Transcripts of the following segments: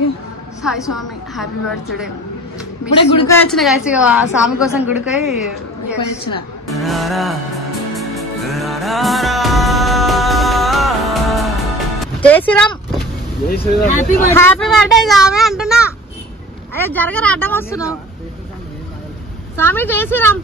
స్వామికి? సాయి స్వామి happy birthday. ఇప్పుడే గుడికి వచ్చిన గైస్, స్వామి కోసం గుడికి వచ్చిన. జై శ్రీరామ్, హ్యాపీ బర్త్డే స్వామి అంటున్నా. అయ్యో జరగరా, అడ్డం వస్తున్నావు. స్వామి జై శ్రీరామ్.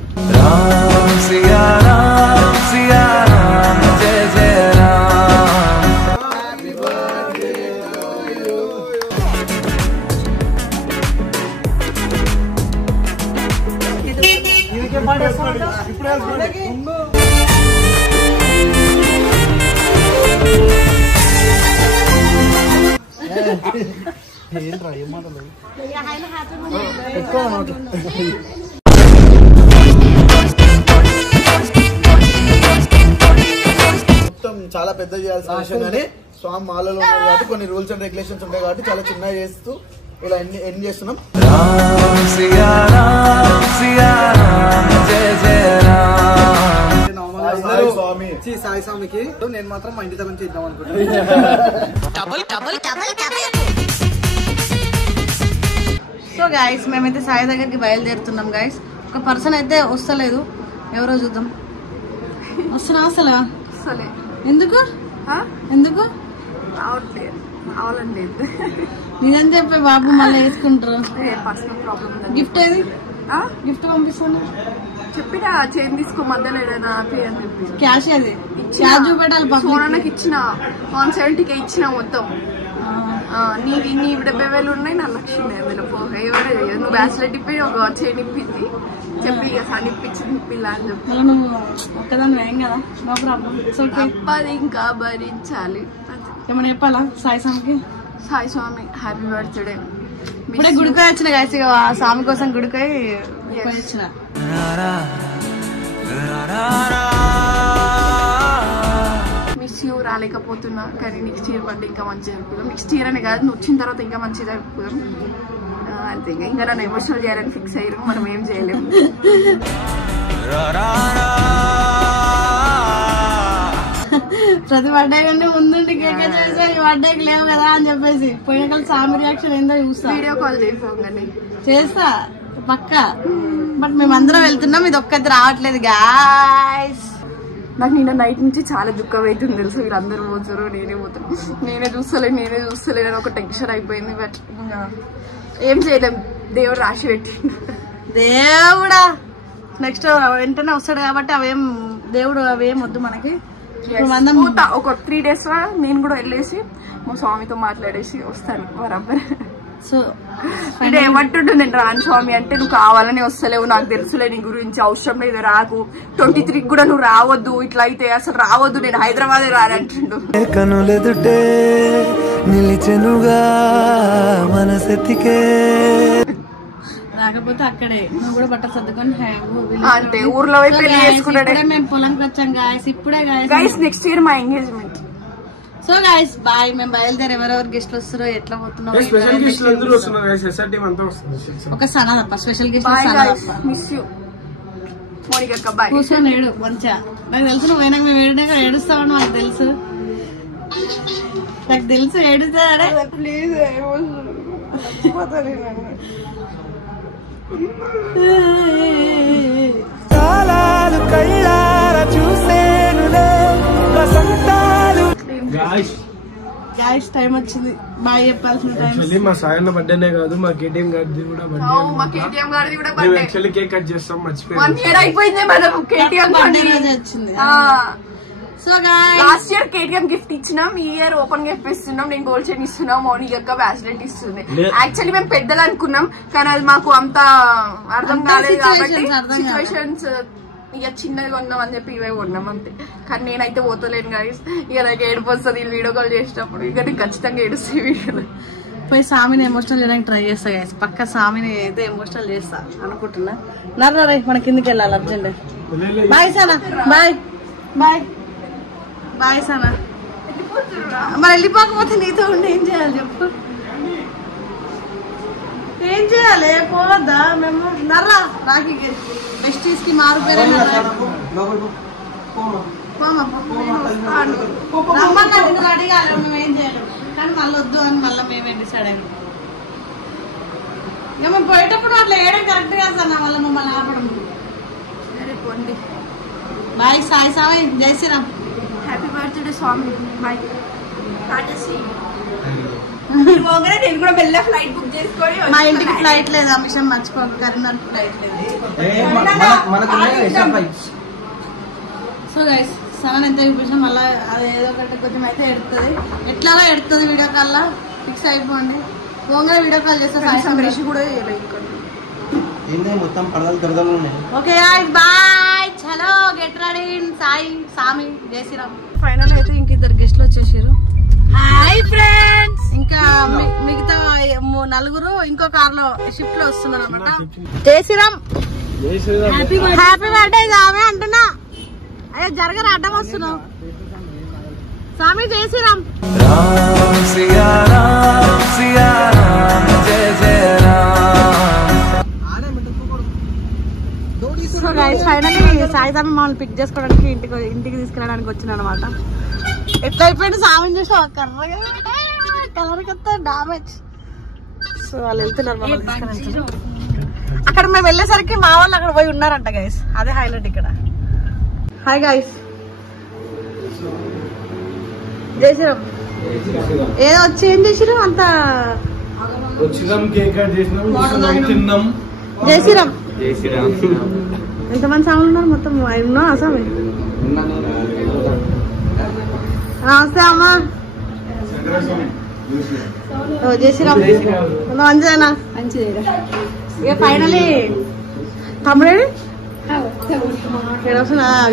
చాలా పెద్ద చేయాల్సిన విషయం కానీ స్వామి మాలలో ఉన్నారు కాబట్టి కొన్ని రూల్స్ అండ్ రెగ్యులేషన్స్ ఉంటాయి కాబట్టి చాలా చిన్నగా చేస్తూ ఇలా ఎండ్ చేస్తున్నాం. సాయి స్వామికి నేను మాత్రం మా ఇంటి తరఫు చేద్దాం అనుకుంటున్నాను. సో గైస్ మేమైతే సాయి దగ్గరికి బయలుదేరుతున్నాం గైస్. ఒక పర్సన్ అయితే వస్తలేదు, ఎవరో చూద్దాం. వస్తున్నా అసలు ఎందుకు ఎందుకు రావాలండి నిజం చెప్పే బాబు, మళ్ళీ వేసుకుంటారు. Personal problem. గిఫ్ట్ ఏది? గిఫ్ట్ పంపిస్తాను చెప్పినా చేంజ్ తీసుకో మధ్యలో ఏదైనా అని చెప్పి. క్యాష్ అది క్యాష్ చూపెట్టాలి. సోనాకి ఇచ్చిన 170K ఇచ్చిన మొత్తం. నీ 70,000 ఉన్నాయి, నా 1,00,000. నువ్వు బ్యాస్లెట్ ఇప్పి ఒక చైన్ ఇప్పింది చెప్పి సన్ ఇప్పించింది పిల్ల అని చెప్పి. నువ్వు ఒక్కదాన్ని వేయం కదా, నో ప్రాబ్లం. తప్పది, ఇంకా భరించాలి. ఏమైనా చెప్పాలా సాయి స్వామికి? సాయి స్వామి హ్యాపీ బర్త్డే. ఇప్పుడే గుడికి వచ్చిన గైస్, స్వామి కోసం గుడికి వచ్చిన. మిస్ యూ రాలేకపోతున్నా, కానీ నెక్స్ట్ ఇయర్ బర్త్డే ఇంకా మంచిగా జరుపుకుందాం. నెక్స్ట్ ఇయర్ అనే కాదు, నువ్వు వచ్చిన తర్వాత ఇంకా మంచిగా జరుపుకుందాం. అంతే, ఇంకా నన్ను ఎమోషనల్ చేయాలని ఫిక్స్ అయ్యారు, మనం ఏం చేయలేము. ప్రతి బర్త్డే కంటే ముందుండి కేక్ చేసా, ఈ బర్త్డేకి లేవు కదా అని చెప్పేసి పోయిన కాల స్వామి రియాక్షన్ ఏందో చూస్తా. వీడియో కాల్ చేయకపోగానే చేస్తా పక్కా. బట్ మేమందరం వెళ్తున్నాం, ఇది ఒక్కటి రావట్లేదు గాయ్స్. నాకు నిన్న నైట్ నుంచి చాలా దుఃఖం అవుతుంది తెలుసు. వీళ్ళందరూ పోతారు, నేనే పోతాను, నేనే చూస్తలేను అని ఒక టెన్షన్ అయిపోయింది. బట్ ఏం చేయలేం, దేవుడు రాసి పెట్టిండు. దేవుడా నెక్స్ట్ వెంటనే వస్తాడు కాబట్టి అవేం దేవుడు అవేం వద్దు మనకి. ఒక 3 days నేను కూడా వెళ్ళేసి మా స్వామితో మాట్లాడేసి వస్తాను బరాబర్. సో అంటే ఏమంటుండే రాను స్వామి అంటే, నువ్వు కావాలని వస్తలేవు, నాకు తెలుసులే నీ గురించి, అవసరం లేదు రాకు, 23 కూడా నువ్వు రావద్దు, ఇట్లా అయితే అసలు రావద్దు, నేను హైదరాబాద్ రానంటుండు. కనులెదుటే నిలిచెనుగా మనసెతికే, రాకపోతే అక్కడే నువ్వు కూడా బట్టలు సర్దుకొని అంటే ఊర్లో పెళ్లి చేసుకున్నాడే. మేము పొలంకి వచ్చాం గాయస్, ఇప్పుడే గాయస్ నెక్స్ట్ ఇయర్ మా ఎంగేజ్మెంట్. సో గాయస్ బాయ్, మేము బయలుదేరి ఎవరెవరు గెస్ట్లు వస్తారో ఎట్లా పోతున్నారో ఒక సనా తప్ప స్పెషల్ గెస్ట్ కూర్చొని ఏడు మంచిగా. నాకు తెలుసు నువ్వు పోయినాక మేము ఏడినాక ఏడుస్తామని నాకు తెలుసు, ఏడుస్తాడే. ప్లీజ్ గాయ్స్ టైం వచ్చింది, బాయ్ చెప్పాల్సిన టైం. మా సాయన్న బర్త్డేనే కాదు, మా కేటీఎం గారిది కూడా బర్త్డే. కేక్ కట్ చేస్తాం, వచ్చింది. So last year KTM gift ఇచ్చినాం, ఈ ఇయర్ ఓపెన్ గా ఇప్పిస్తున్నాం. నేను గోల్డ్ చైన్ ఇస్తున్నాం, మౌనిక అక్క బ్రాస్లెట్ ఇస్తుంది. యాక్చువల్లీ మేము పెద్దలు అనుకున్నాం, కానీ అది మాకు అంత అర్థం కాలేదు కాబట్టి సిచ్యువేషన్స్ ఇక చిన్నది కొన్నాం అని చెప్పి ఇవే కొన్నాం అంతే. కానీ నేనైతే పోతలేను గాయస్, ఇక నాకు ఏడుపు వస్తుంది వీడియో కాల్ చేసినప్పుడు. ఇక నేను ఖచ్చితంగా ఏడుస్తాయి వీడియోలో. పోయి స్వామిని ఎమోషనల్ చేయడానికి ట్రై చేస్తా గైస్, పక్క స్వామిని అయితే ఎమోషనల్ చేస్తా అనుకుంటున్నా. నర్రా రే మన కిందకి వెళ్ళాలి అర్జెంట్. బాయ్ సానా, బాయ్ బాయ్ బాయ్ సానా. మరి వెళ్ళిపోకపోతే నీతో ఉండి ఏం చేయాలి చెప్పు, ఏం చేయాలి? పోవద్దా మేము? నర్రా రాకి వెస్టీస్ కి మారు పేరు రమ్మన్నా రెడీ కాలేము, మేము ఏం చేయలేము. కానీ మళ్ళీ వద్దు అని మళ్ళీ మేమే డిసైడ్ అయినాం. ఇక మేము పోయేటప్పుడు అట్లా వేయడం కరెక్ట్ కాదు సార్ నా వల్ల మమ్మల్ని ఆపడం. సరే పోండి. బాయ్ సాయి సాయి, జై శ్రీరామ్. హ్యాపీ బర్త్డే స్వామి. బాయ్. నేను కూడా వెళ్ళా ఫ్లైట్ బుక్ చేసుకొని. మా ఇంటికి ఫ్లైట్ లేదు, ఆ విషయం మర్చిపోక. కరీంనగర్ ఫ్లైట్ లేదు. సో గైస్ సన ఎంత చూపించాం మళ్ళీ అది ఏదో ఒకటి కొంచెం అయితే ఎడుతుంది. ఎట్లాగా ఎడుతుంది వీడియో కాల్లో ఫిక్స్ అయిపోండి. ఫోన్గా వీడియో కాల్ చేస్తే సాయి కూడా మొత్తం పడదలు దొరదలు ఉన్నాయి. Okay boy. చలో గెట్ రెడీ. సాయి సామి జై శ్రీరామ్. ఫైనల్ అయితే ఇంక ఇద్దరు గెస్ట్లు వచ్చేసారు. Hi friends. ఇంకా మిగతా నలుగురు ఇంకో కార్ లో షిఫ్ట్ లో వస్తున్నారు అనమాట. జై శ్రీరామ్. హ్యాపీ బర్త్డే సామి అంటున్నా. అయ్యో జరగరా అడ్డం వస్తున్నావు. స్వామి జై శ్రీరామ్. రామ్ సియా రామ్ సియా రామ్ జయ జయ Ram. So guys finally Sai Swami మమ్మల్ని పిక్ చేసుకోవడానికి ఇంటికి తీసుకెళ్ళడానికి వచ్చిన అనమాట. ఎట్లా అయిపోయింది స్వామిని చూసి కర్రగా కలర్ కొత్త డామేజ్. సో వాళ్ళు వెళ్తున్నారు మమ్మల్ని తీసుకెళ్ళి. అక్కడ మేము వెళ్ళేసరికి మా వాళ్ళు అక్కడ పోయి ఉన్నారంట గైస్. అదే హైలైట్ ఇక్కడ. Hi guys. జై శ్రీరామ్. ఏదో వచ్చి ఏం చేసిరు అంత. జై శ్రీరామ్. ఎంతమంది సాములు ఉన్నారు మొత్తం? ఎన్నో అసామి. నమస్తే అమ్మా. జై శ్రీరామ్. మంచిదేనా? ఇక ఫైనలీ తమ్ముడేడి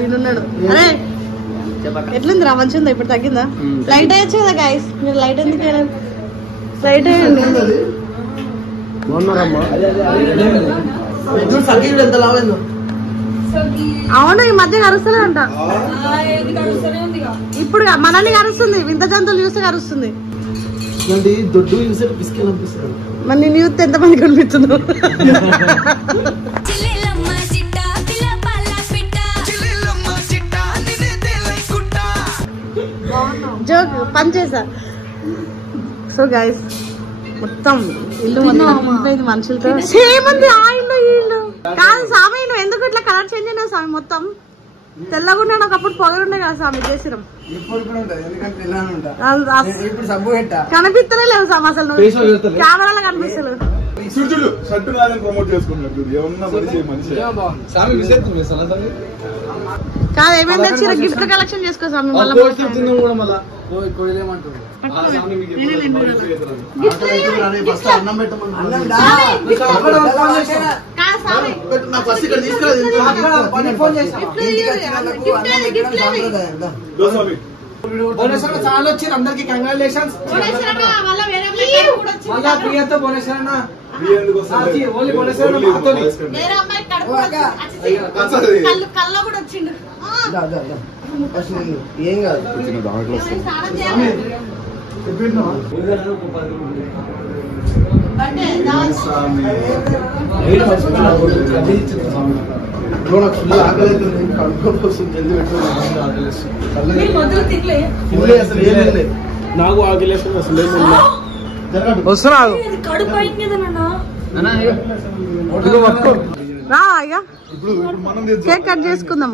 వినున్నాడు. అరే ఎట్లుంది రా? మంచిగా ఉందా? ఇప్పుడు తగ్గిందా? లైట్ అయ్యచ్చు కదా గైస్. మీరు లైట్ ఎందుకు వేయలేదు? లైట్ వేయండి. అవును ఈ మధ్య కరుస్తూనే అంట. ఇప్పుడు మనల్ని కరుస్తుంది. వింత జంతువులు చూస్తే కరుస్తుంది. మరి నేను చూస్తే ఎంతమంది కనిపిస్తున్నావు? జోక్ పని చేసా. సో గైస్ మొత్తం ఇల్లు మొత్తం మనుషులతో సేమ్ ఉంది. ఆ ఇల్లు ఈ ఇల్లు కాదు స్వామి. నువ్వు ఎందుకు ఇట్లా కలర్ చేంజ్ అయినావు స్వామి? మొత్తం తెల్లగుండా ఒకప్పుడు పొగరుండే కదా స్వామి. చేసిరం కనిపిస్తలే లేవు స్వామి. అసలు నువ్వు కెమెరాలో కనిపిస్తలేవు. కాదు ఏమేమి తెచ్చి గిఫ్ట్ కలెక్షన్ చేసుకో స్వామి. చాలా వచ్చి అందరికి కంగ్రాచులేషన్స్. ఏం కాదు. నాకు ఆకలేస్తుంది అసలు. వస్తున్నాడు కేక్ కట్ చేసుకుందాం.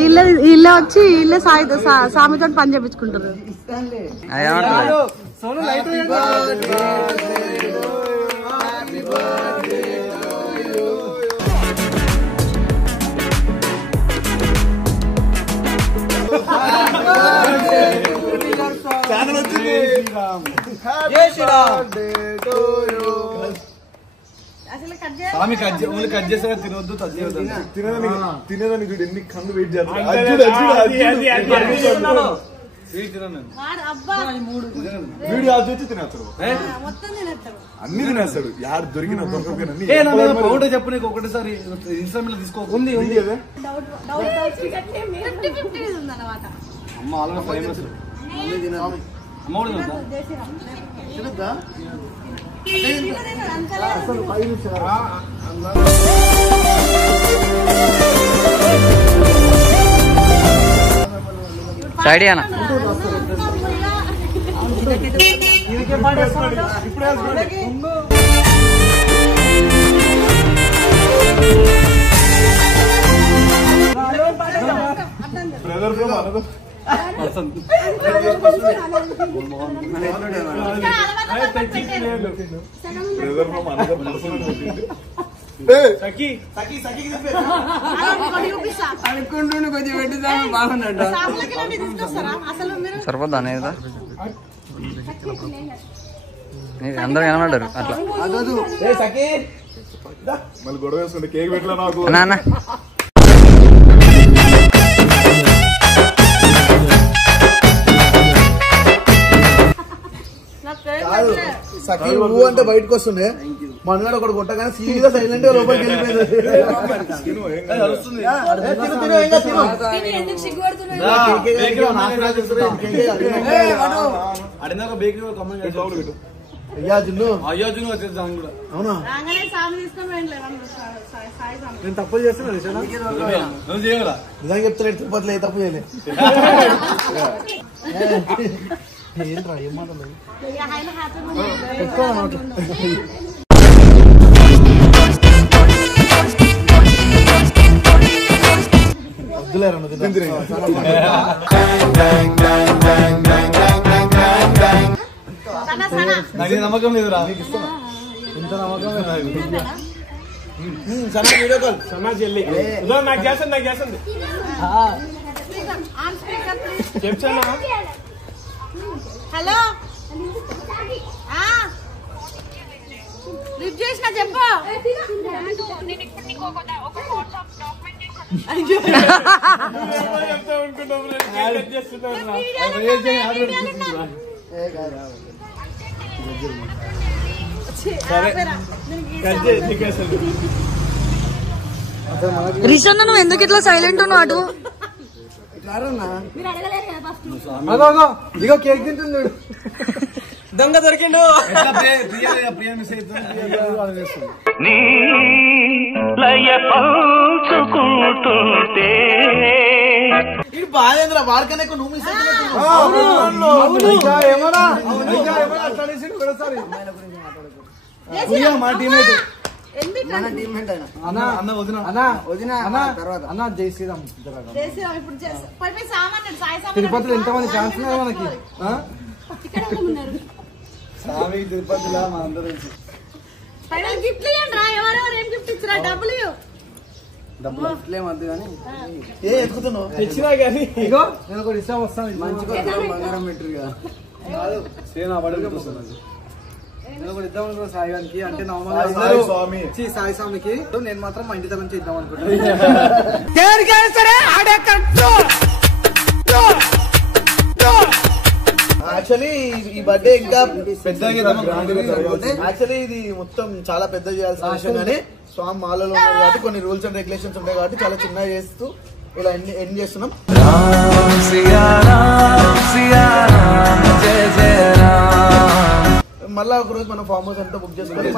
ఇల్లే వచ్చి ఇల్లే సామితో పని చేపించుకుంటారు. కట్ చేసా తినొద్దు. తినేదానికి ఎన్ని కన్ను వెయిట్ చేస్తాను. వీడియో చూసి తినేస్తాడు. అన్ని తినేస్తాడు. యారు దొరికిన చెప్పు. నీకు ఒకటిసారి ఇన్స్టాగ్రామ్ లో తీసుకోండి. ఉంది కదా అమ్మ ఆల్రెడీ ఫేమస్. అమ్మ కూడా తినద్దా? అసలు 5 నిమిషాలు సైడ్ సరిపోద్దా అనేది అందరు కనబడ్డారు అట్లా మళ్ళీ గొడవ వేసుకుంటే కేక్ పెట్టలే నాకు నాన్న సఖీ ఊ అంటే బయటకు వస్తుండే మనగాడు ఒకటి కొట్టగానే సీదా సైలెంట్ గా లోపలికి వెళ్ళిపోయింది. అవునా నేను తప్పు చేస్తున్నా నిజంగా చెప్తలేదు తిరుపతిలో ఏ తప్పు చేయలేదు. ఏంట్రా ఏం మాట్లాడలేదు వద్దులేరా నమ్మకం లేదురా ఇంత నమ్మకం వీడియో కాల్ సమాజ్ వెళ్ళి నాకు చేస్తుంది చెప్తాను. హలో లిఫ్ట్ చేసిన చెప్పు. రిషన్న నువ్వు ఎందుకు ఇట్లా సైలెంట్ ఉన్నావు అటు? ఇగో కేక్ తింటుంది దొంగ దొరికిండు. ఇది బాధేంద్ర వాడికన్నా ఎక్కువ నువ్వు మిస్ అన్న జై శ్రీరామ్. తిరుపతిలో ఎంతమంది ఛాన్స్ ఉన్నారు మనకి. స్వామి తిరుపతిలో మా అందరూ ఏ ఎత్తుకుతున్నావు తెచ్చినా కానీ ఇగో నేను ఒక ఇష్టం వస్తాను. నేను కూడా ఇద్దాం అనుకున్నా సాయి గారికి. అంటే సాయి స్వామికి నేను మాత్రం మా ఇంటి దగ్గర నుంచి ఇద్దాం అనుకుంటున్నాను. యాక్చువల్లీ ఈ బర్త్డే ఇంకా పెద్దగా యాక్చువల్లీ ఇది మొత్తం చాలా పెద్ద చేయాల్సిన విషయం కానీ స్వామి మాలలో ఉన్నారు కాబట్టి కొన్ని రూల్స్ అండ్ రెగ్యులేషన్స్ ఉంటాయి కాబట్టి చాలా చిన్నగా చేస్తూ ఇలా ఎండ్ చేస్తున్నాం. మళ్ళా ఒక రోజు మనం ఫామ్ హౌస్ అంతా బుక్ చేసుకుని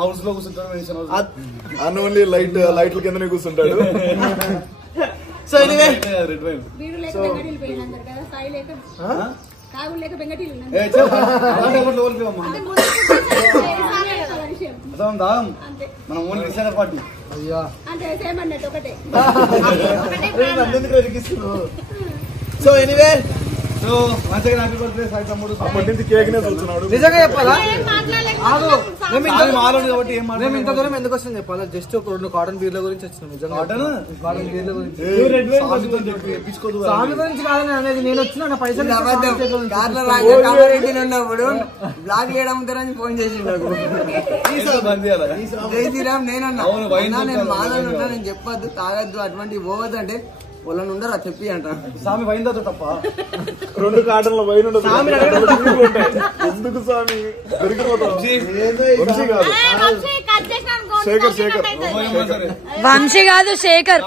హౌస్ లో కూర్చుంటాడు ఓన్లీ లైట్ల కిందనే కూర్చుంటాడు. సో ఎనీవే మనం ఓన్లీ రిసైడ్ పార్టీ. అయ్యా సో ఎనీవే సో మంచిగా హ్యాపీ బర్త్డే సాయి తమ్ముడు. అప్పటి నుంచి కేక్ నే చూస్తున్నాడు. నిజంగా చెప్పాలా కాబట్టి ఏం మేము ఇంత దూరం ఎందుకు వస్తుంది చెప్పాలా? జస్ట్ ఒక 2 కాటన్ బీర్ల గురించి వచ్చినాం. నిజంగా కాటన్ బీర్ల గురించి స్వామి గురించి కాదని అనేది. నేను వచ్చిన నా పైసలు ఉన్నప్పుడు బ్లాగ్ చేయడం ఫోన్ చేసి జై శ్రీరామ్ నేనన్నా నేను మాలో ఉన్నా నేను చెప్పొద్దు తాగద్దు అటువంటివి పోవద్దు అంటే వాళ్ళని ఉండరు అది చెప్పి అంట. స్వామి వైన్ తో తప్ప 2 కార్టన్ల వైన్ ఉండదు. ఎందుకు స్వామి వంశీ కాదు శేఖర్.